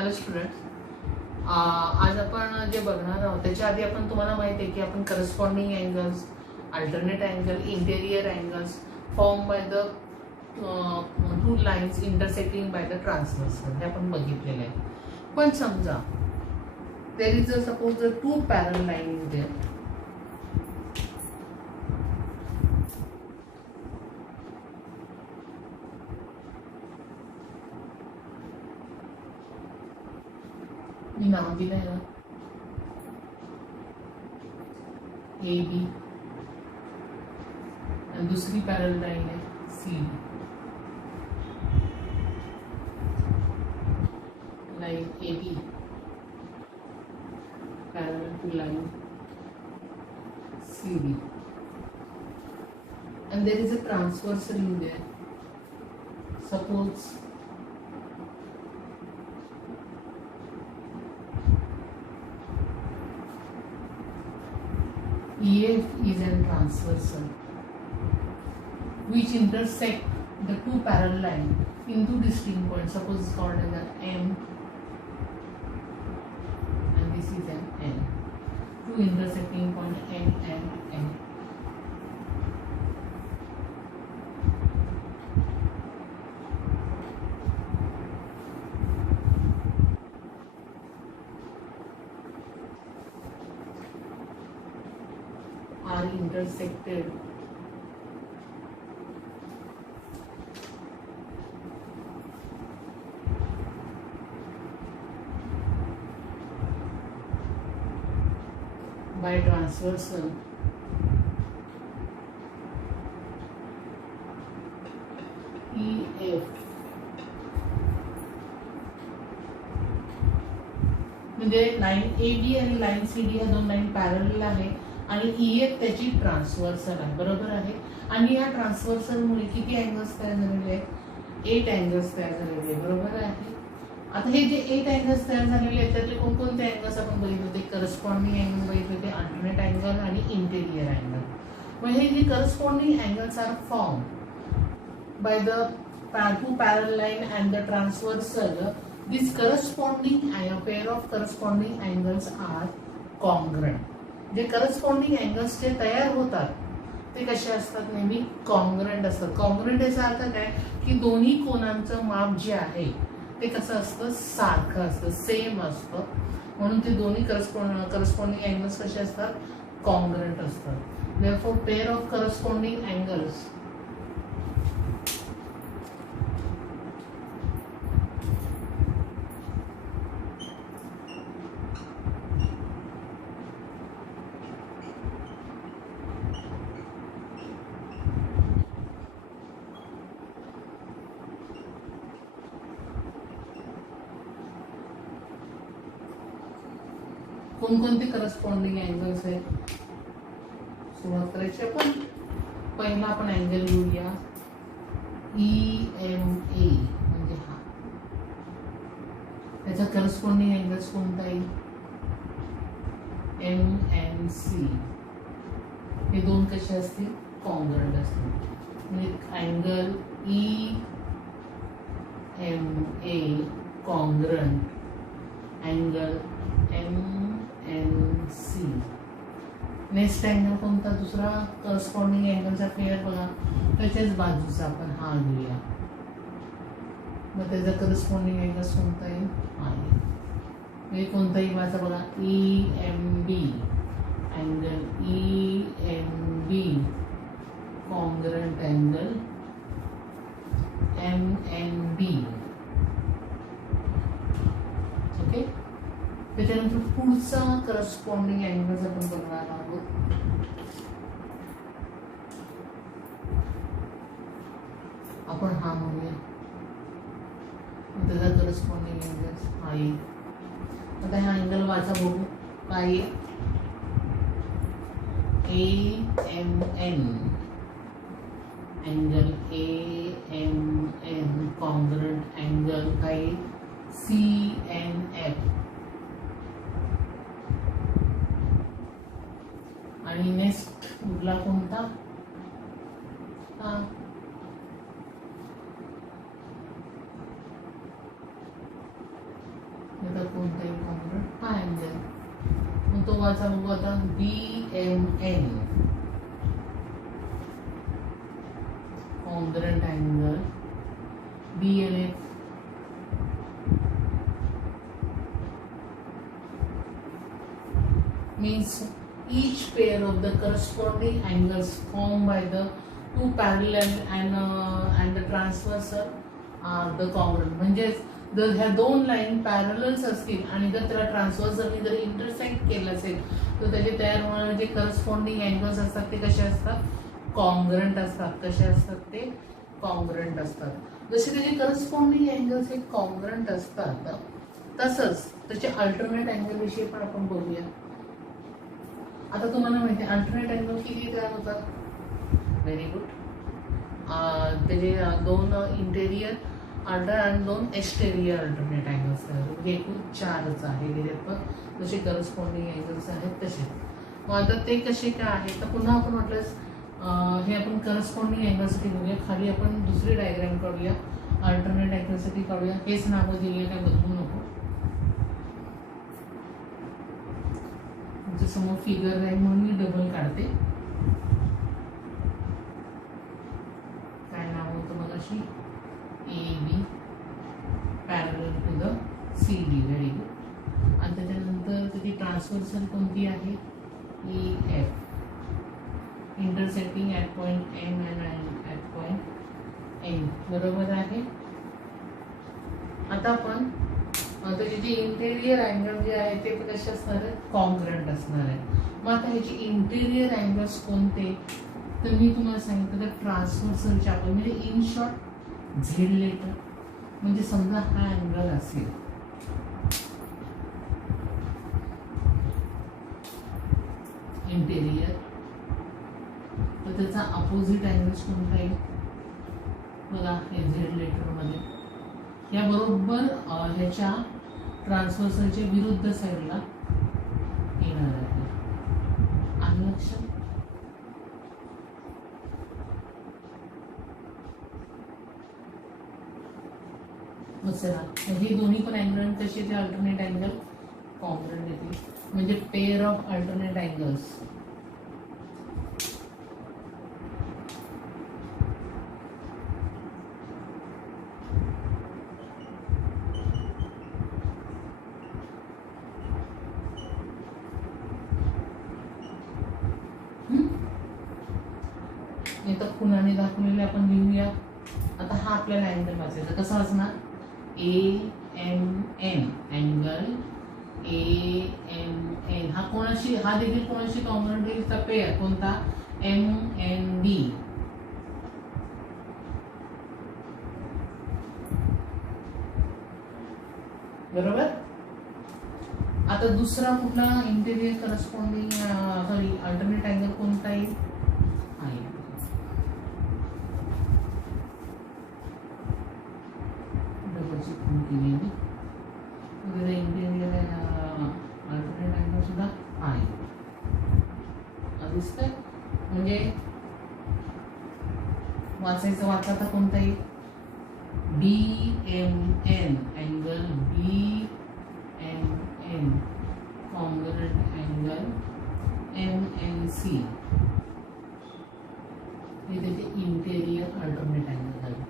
Hello students, आज आपण जे बघणार आहोत त्याच्या आधी आपण तुम्हाला माहिती आहे की आपण corresponding angles, alternate angle, interior angles form by the two lines intersecting by the transversal हे आपण बघितलेले आहे. पण समजा there is a suppose two parallel line in there. मी नाव दिलं आहे ना, ए बी आणि दुसरी पॅरल लाईन आहे C D. Line A B parallel to line C D and there is a transversal in there. Suppose EF is a transversal which intersect the two parallel lines in two distinct points. Suppose it's called as an M and this is an N. Two intersecting point N and N. Are intersected by transversal EF. म्हणजे line A बी आणि line C D ह्या दोन line parallel आहे आणि EF त्याची transversal आहे, बरोबर आहे. आणि या ट्रान्सव्हर्सलमुळे किती अँगल्स तयार झालेले आहेत? 8 अँगल्स तयार झालेले आहे, बरोबर आहे. आता हे जे 8 अँगल्स तयार झालेले आहेत त्यातले कोणकोणते अँगल्स आपण बघितले होते? करस्पॉन्डिंग अँगल बघितले होते, अल्टरनेट अँगल आणि इंटेरियर अँगल. मग हे जे corresponding angles are form by the two parallel line and the transversal. This corresponding pair of corresponding angles are congruent. जे करस्पॉन्डिंग अँगल्स जे तयार होतात ते कसे असतात? नेहमी कॉन्ग्रंट असतात. कॉन्ग्रंट याचा अर्थ काय की दोन्ही कोणांचं माप जे आहे ते कसं असतं? सारखं असतं, सेम असतं. म्हणून ते दोन्ही करस्पॉन्डिंग अँगल्स कसे असतात? कॉन्ग्रंट असतात. Therefore pair of corresponding angles कोणकोणते करस्पॉन्डिंग अँगल्स आहेत? सुरुवात करायची आपण. पहिला आपण अँगल घेऊया EMA, म्हणजे हा. त्याचा करस्पॉन्डिंग अँगल्स कोणता येईल? MNC. हे दोन कसे असतील? कॉन्ग्रंट असतील. म्हणजे angle EMA congruent angle MNC. Next angle कोणता? दुसरा करस्पॉन्डिंग अँगलचा पेअर बघा, त्याच्याच बाजूचा आपण हा घेऊया. मग त्याचा करस्पॉन्डिंग अँगल कोणता येईल? हा येईल. म्हणजे कोणताही बाजू बघा, EMB angle EMB congruent angle MNB. Okay. त्याच्यानंतर पुढचा करस्पॉन्डिंग अँगल्स आपण बघणार आहोत. आपण हा म्हणूया, त्याचा करस्पॉन्डिंग अँगल्स हा येईल. आता ह्या अँगल वाचा बघू काय आहे? AMN angle AMN congruent angle काय? CNF. आणि नेक्स्ट उरला कोणता? हा कोणता येईल कॉन्ग्रंट? हा अँगल. मग तो वाचा बघू आता. BMN congruent angle. BMF means each pair of the corresponding angles formed by the two parallel and the transversal are the congruent. म्हणजे जर ह्या दोन लाईन पॅरलल्स असतील आणि जर त्याला ट्रान्सव्हर्सली जर इंटरसेक्ट केलं असेल तर त्याचे तयार होणारे जे करस्पॉन्डिंग अँगल्स असतात ते कसे असतात? कॉन्ग्रंट असतात. कसे असतात ते? कॉन्ग्रंट असतात. जसे त्याचे करस्पॉन्डिंग अँगल्स हे कॉन्ग्रंट असतात तसंच त्याचे अल्टरनेट अँगल विषयी पण आपण बघूया. आता तुम्हाला माहिती आहे अल्टरनेट अँगल किती तयार होतात? Very good. त्याचे दोन इंटेरियर आणि दोन एक्सटेरियर अल्टरनेट अँगल्स तयार होतात. म्हणजे एकूण 4च आहे त्याच्यात पण जसे करस्पॉन्डिंग अँगल्स आहेत तसे. मग आता ते कसे काय आहेत तर पुन्हा आपण म्हटलं हे आपण करस्पॉन्डिंग अँगलसाठी बघूया. खाली आपण दुसरी डायग्राम काढूया. अल्टरनेट अँगलसाठी काढूया. हेच नावं दिली काय बदलू नको. समोर फिगर राहील म्हणून मी डबल काढते. काय नाव होतं मग अशी? AB parallel to the CD. Very good. आणि त्याच्यानंतर त्याची ट्रान्सव्हर्सल कोणती आहे? EF intersecting at point M and at point N. बरोबर आहे. आता आपण त्याचे जे इंटेरियर अँगल जे आहे ते कसे असणार आहेत? कॉन्ग्रंट असणार आहे. मग आता ह्याचे इंटेरियर अँगल्स कोणते तर मी तुम्हाला सांगितलं तर ट्रान्सव्हर्सलचे आपण म्हणजे इन शॉर्ट झेड लेटर. म्हणजे समजा हा अँगल असेल इंटेरियर तर त्याचा अपोजिट अँगल्स कोणता येईल? बघा हे झेड लेटरमध्ये या बरोबर ह्याच्या ट्रान्सव्हर्सलच्या विरुद्ध साईडला येणार आहे. आणि लक्षात चला हे दोन्ही पण अँगल कसे ते अल्टरनेट अँगल कॉन्ग्रंट येतील. म्हणजे पेअर ऑफ अल्टरनेट अँगल्स खुणाने दाखवलेले आपण लिहूया. आता हा आपल्याला अँगल वाचायचा कसा असणार? AMN अँगल AMN हा कोणाशी हा देखील कोणाशी कॉन्ग्रंट येईल? तर पेअर कोणता? MND. बरोबर. आता दुसरा कुठला interior corresponding sorry alternate angle कोणता येईल? इंटेरियर अल्टरनेट अँगल सुद्धा आहे. दिसतंय म्हणजे वाचायचं वाचा कोणता येईल? BMN angle BMN congruent angle MNC हे त्याचे इंटेरियर अल्टरनेट अँगल झाले.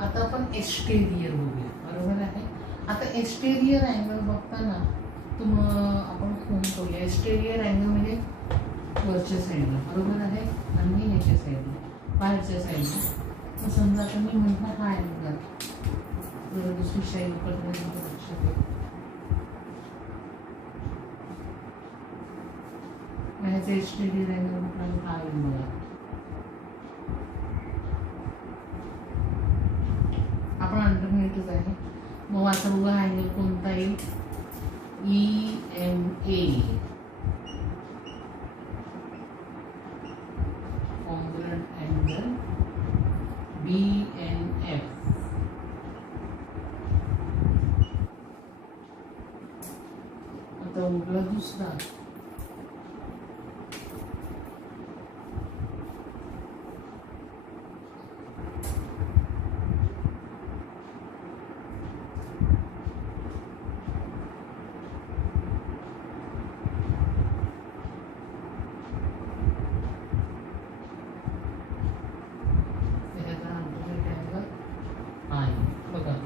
आता आपण एक्सटेरियर बघूया. बरोबर आहे. आता एक्सटेरियर अँगल बघताना आपण खून करूया. एक्सटेरियर अँगल म्हणजे वरच्या साईडला. बरोबर आहे. आणि याच्या साईडला बाहेरच्या साईडला. तर समजा आता मी म्हटलं हा अँगल दुसरी साईड पकडण्याचं लक्षात येईल. ह्याचा एक्सटेरियर अँगल म्हटलं हा येईल बघा. आपण अल्टरनेटच आहे. मग वाचा बघा हा अँगल कोणता येईल, EMA, कॉन्ग्रुएंट अँगल BNF. आता उरला दुसरा,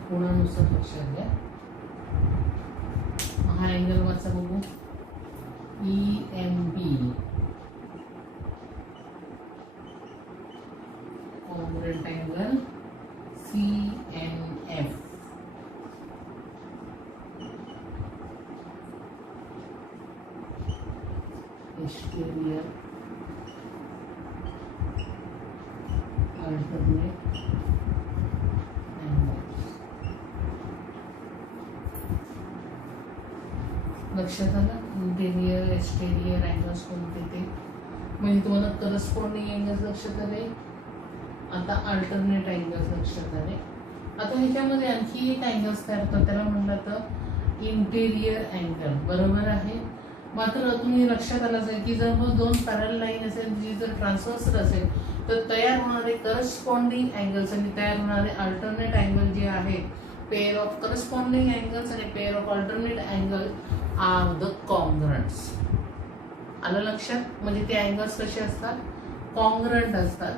कोणानुसार लक्षात घ्या. हा अँगल वाचा बघू, EMB, congruent angle CNF. Exterior alternate लक्षात आलं. इंटेरियर एक्सटेरियर अँगल्स कोणते ते म्हणजे तुम्हाला करस्पॉन्डिंग अँगल्स लक्षात आले. आता अल्टरनेट अँगल्स लक्षात आले. आता ह्याच्यामध्ये आणखी एक अँगल्स तयार होतात, त्याला म्हणलं तर इंटेरियर अँगल. बरोबर आहे. मात्र तुम्ही लक्षात आलाच आहे की जर मग दोन पॅरल लाईन असेल जी जर ट्रान्सव्हर्सल असेल तर तयार होणारे करस्पॉन्डिंग अँगल्स आणि तयार होणारे अल्टरनेट अँगल जे आहेत, पेअर ऑफ करस्पॉन्डिंग अँगल्स आणि pair of alternate angle are the congruents. आलं लक्षात. म्हणजे ते अँगल्स कसे असतात, कॉन्ग्रुएंट असतात.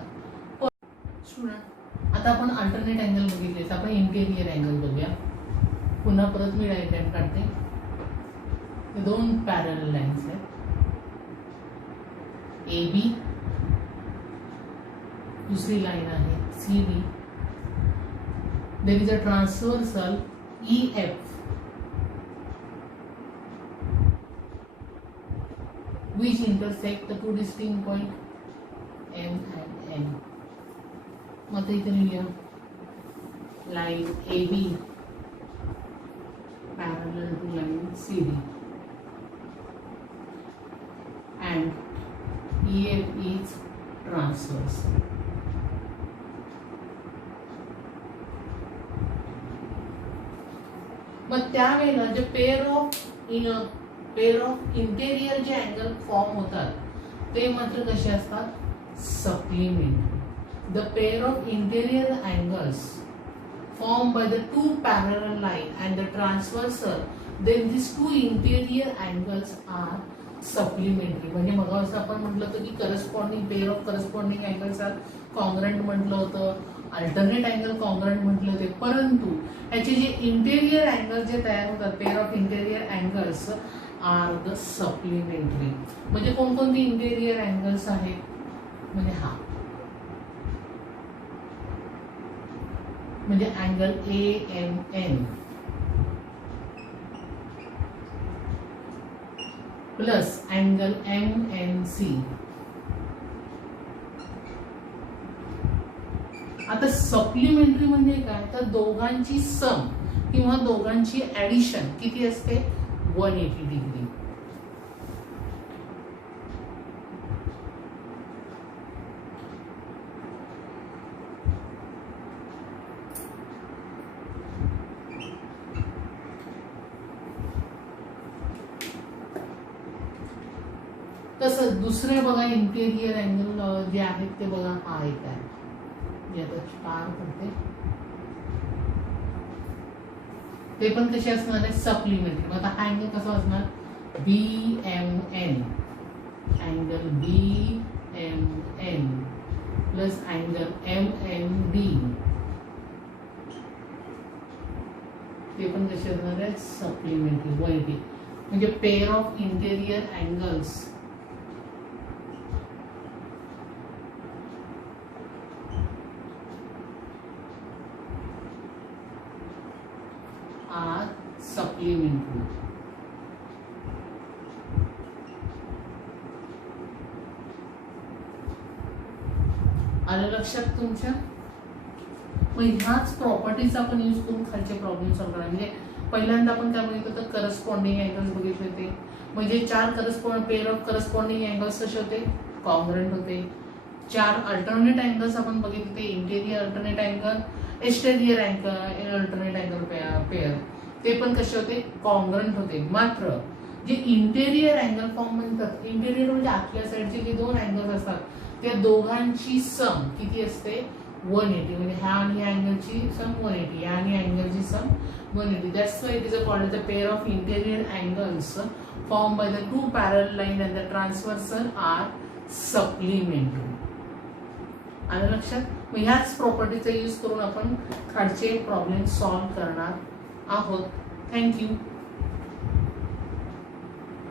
आता आपण अल्टरनेट अँगल बघितले, तर आपण इंटेरियर अँगल बघूया. पुन्हा परत मी डायग्राम काढते. दोन पॅरल लाईन्स आहेत, AB, दुसरी लाईन आहे CD. There is a transversal EF which intersect the two distinct point M and N. मग इथे लिहूया line AB parallel to line CD and EF is transverse. मग त्यावेळेला जे पेअर ऑफ इंटेरियर जे अँगल फॉर्म होतात ते मात्र कसे असतात, supplementary. The pair of interior angles formed by the two parallel line and the transversal, then these two interior angles are supplementary. म्हणजे मग असं आपण म्हटलं होतं की corresponding pair of corresponding angles are congruent म्हटलं होतं, अल्टरनेट अँगल कॉन्ग्रुएंट म्हटलं होते. परंतु याचे जे इंटेरियर अँगल जे तयार होतात, pair of interior angles are the supplementary. म्हणजे कोणकोणते इंटेरियर अँगल्स आहेत, म्हणजे हा म्हणजे angle AMN plus angle MNC. आता सप्लिमेंटरी म्हणजे काय, तर दोघांची सम किंवा दोघांची ऍडिशन किती असते, 180 डिग्री. तसंच दुसरे बघा इंटेरियर अँगल जे आहेत ते बघा, हा एक आहे, मी आता पार करते. ते पण कसे असणार आहे, सप्लिमेंटरी. आता हा अँगल कसा असणार, BMN, angle BMN plus angle MND. ते पण कसे असणार आहे, सप्लिमेंटरी 180. म्हणजे pair of interior angles are supplementary. आलं लक्षात तुमच्या. मग ह्याच प्रॉपर्टीचा आपण यूज करून खालचे प्रॉब्लेम सॉल्व्ह करणार. म्हणजे पहिल्यांदा आपण काय बघितलं तर करस्पॉन्डिंग अँगल्स बघितले होते. म्हणजे 4 पेअर ऑफ करस्पॉन्डिंग अँगल्स कसे होते, कॉन्ग्रंट होते. 4 अल्टरनेट अँगल्स आपण बघितले होते, interior alternate angle, exterior alternate angle pair, ते पण कसे होते, कॉन्ग्रंट होते. मात्र जे इंटेरियर अँगल फॉर्म म्हणतात, इंटेरियर म्हणजे आतल्या साईडचे जे 2 अँगल्स असतात त्या दोघांची सम किती असते, 180. म्हणजे ह्या आणि ह्या अँगलची सम 180, ह्या आणि अँगलची sum 180. That's why it is called the pair of interior angles form by the 2 parallel line and the transversal are supplementary. आलं लक्षात. मग ह्याच प्रॉपर्टीचा यूज करून आपण खालचे प्रॉब्लेम सॉल्व्ह करणार आहोत. थँक्यू.